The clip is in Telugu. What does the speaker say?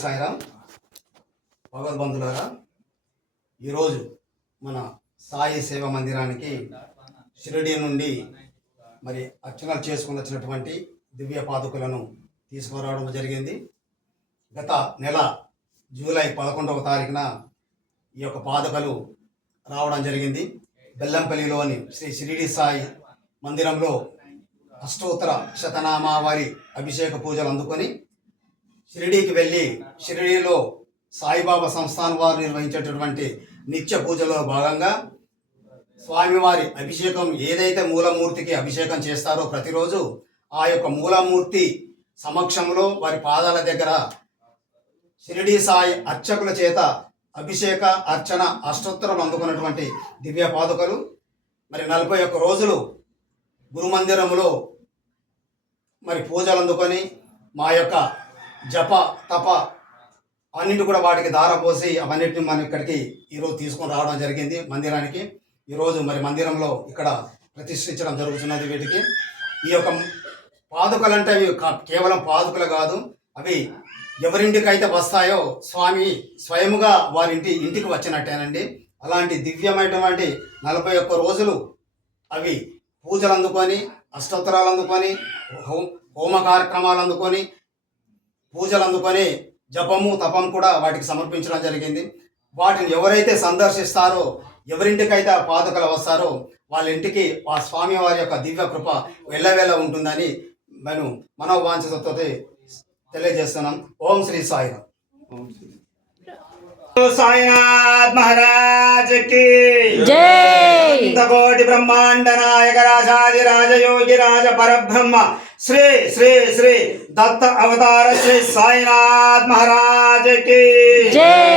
సాయిరాం భగవద్బంధులారా, ఈరోజు మన సాయి సేవ మందిరానికి షిరిడి నుండి మరి అర్చనలు చేసుకుని వచ్చినటువంటి దివ్య పాదుకలను తీసుకురావడం జరిగింది. గత నెల జూలై 11వ తారీఖున ఈ యొక్క పాదుకలు రావడం జరిగింది. బెల్లంపల్లిలోని శ్రీ షిరిడి సాయి మందిరంలో అష్టోత్తర శతనామావళి అభిషేక పూజలు అందుకొని షిరిడీకి వెళ్ళి షిరిడీలో సాయిబాబా సంస్థాన్ వారు నిర్వహించేటటువంటి నిత్య పూజలో భాగంగా స్వామివారి అభిషేకం ఏదైతే మూలమూర్తికి అభిషేకం చేస్తారో ప్రతిరోజు ఆ యొక్క మూలమూర్తి సమక్షంలో వారి పాదాల దగ్గర షిరిడి సాయి అర్చకుల చేత అభిషేక అర్చన అష్టోత్తరం అందుకున్నటువంటి దివ్య పాదుకలు మరి 41 రోజులు గురుమందిరంలో మరి పూజలు అందుకొని మా యొక్క జప తప అన్నింటి కూడా వాటికి దారపోసి అవన్నిటిని మనం ఇక్కడికి ఈరోజు తీసుకొని రావడం జరిగింది మందిరానికి. ఈరోజు మరి మందిరంలో ఇక్కడ ప్రతిష్ఠించడం జరుగుతున్నది. వీటికి ఈ యొక్క పాదుకలు అంటే అవి కేవలం పాదుకలు కాదు, అవి ఎవరింటికైతే వస్తాయో స్వామి స్వయముగా వారి ఇంటికి వచ్చినట్టేనండి. అలాంటి దివ్యమైనటువంటి 41 రోజులు అవి పూజలు అందుకొని అష్టోత్తరాలు అందుకొని హోమ కార్యక్రమాలు అందుకొని పూజలు అందుకొని జపము తపం కూడా వాటికి సమర్పించడం జరిగింది. వాటిని ఎవరైతే సందర్శిస్తారో ఎవరింటికైతే ఆ పాదుకలు వస్తారో వాళ్ళ ఇంటికి ఆ స్వామి వారి యొక్క దివ్య కృప వెళ్ళవేళ ఉంటుందని మనం మనోవాంఛతో తెలియజేస్తున్నాం. ఓం శ్రీ సాయిరాం. సాయినాథ్ మహారాజ్ కి జై. కోటి బ్రహ్మాండ నాయక రాజాది రాజయోగి రాజ పరబ్రహ్మ శ్రీ శ్రీ శ్రీ దత్త అవతార శ్రీ సాయినాథ్ మహారాజ్ కి జై.